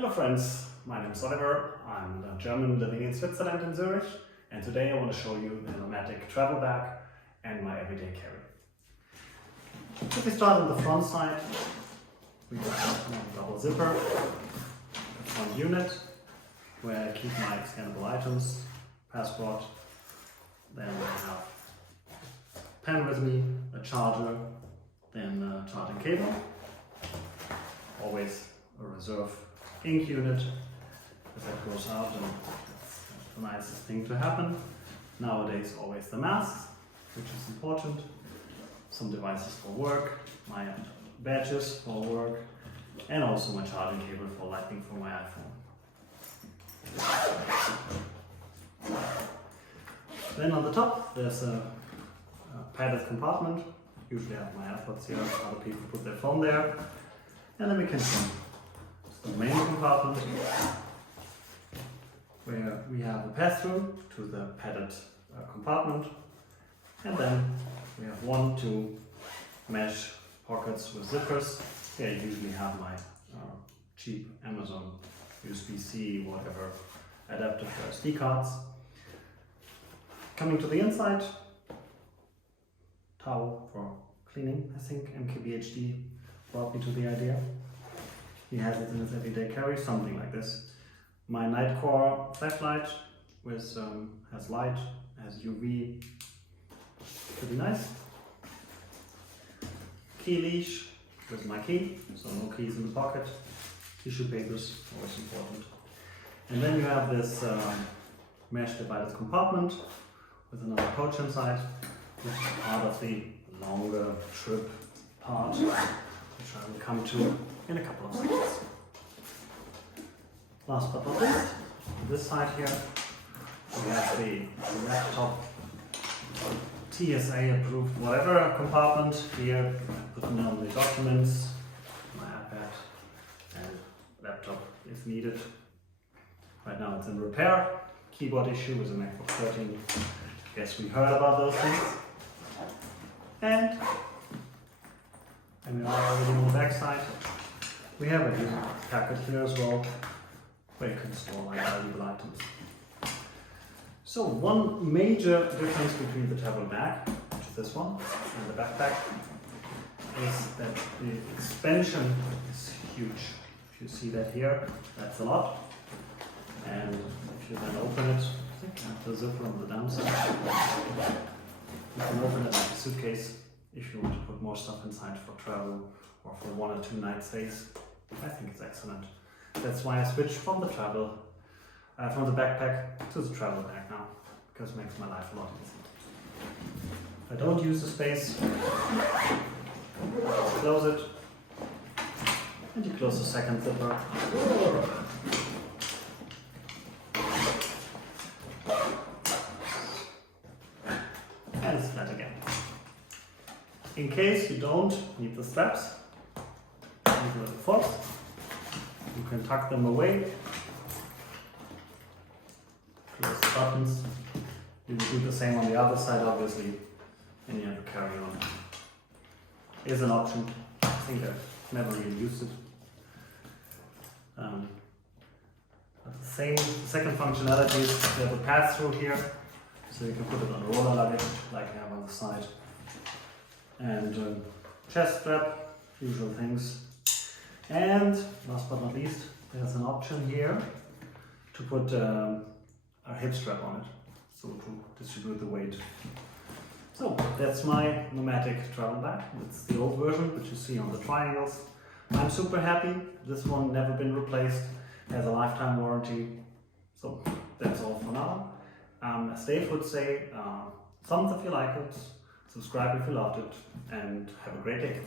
Hello friends, my name is Oliver. I'm a German living in Switzerland in Zurich, and today I want to show you the Nomatic Travel Pack and my everyday carry. If we start on the front side, we have a double zipper, a front unit where I keep my scannable items, passport, then I have a pen with me, a charger, then a charging cable, always a reserve ink unit, if that goes out, and that's the nicest thing to happen. Nowadays always the mask, which is important, some devices for work, my badges for work, and also my charging cable for lighting for my iPhone. Then on the top there's a padded compartment. Usually I have my AirPods here, other people put their phone there, and then we can come the main compartment where we have a pass-through to the padded compartment, and then we have 1-2 mesh pockets with zippers. Here I usually have my cheap Amazon USB-C whatever adapter for SD cards. Coming to the inside, towel for cleaning. I think MKBHD brought me to the idea. He has it in his everyday carry, something like this. My Nightcore flashlight with has light, has UV, pretty nice. Key leash with my key, so no keys in the pocket. Tissue papers, always important. And then you have this mesh divided compartment with another pouch inside, which is part of the longer trip part, which I will come to in a couple of seconds. Last but not least, on this side here, we have the laptop TSA approved whatever compartment. Here I put down the documents, my iPad and laptop if needed. Right now it's in repair. Keyboard issue with a MacBook 13. Guess we heard about those things. And we are already on the back side. We have a packet here as well, where you can store my valuable items. So one major difference between the travel bag, which is this one, and the backpack, is that the expansion is huge. If you see that here, that's a lot. And if you then open it, I think I have the zipper on the downside. You can open it like a suitcase if you want to put more stuff inside for travel or for 1 or 2 night stays. I think it's excellent. That's why I switched from the backpack to the travel bag now, because it makes my life a lot easier. If I don't use the space, close it, and you close the second zipper. And it's flat again. In case you don't need the straps, these are the forks. You can tuck them away, close the buttons. You will do the same on the other side, obviously, and you have a carry-on. Is an option. I think I've never really used it. But the same second functionality is you have a pass-through here, so you can put it on roller luggage like I have on the side. And chest strap, usual things. And last but not least, there's an option here to put a hip strap on it, so to distribute the weight. So that's my Nomatic Travel Pack. It's the old version that you see on the triangles. I'm super happy. This one never been replaced, has a lifetime warranty. So that's all for now. As Dave would say, thumbs if you like it, subscribe if you loved it, and have a great day.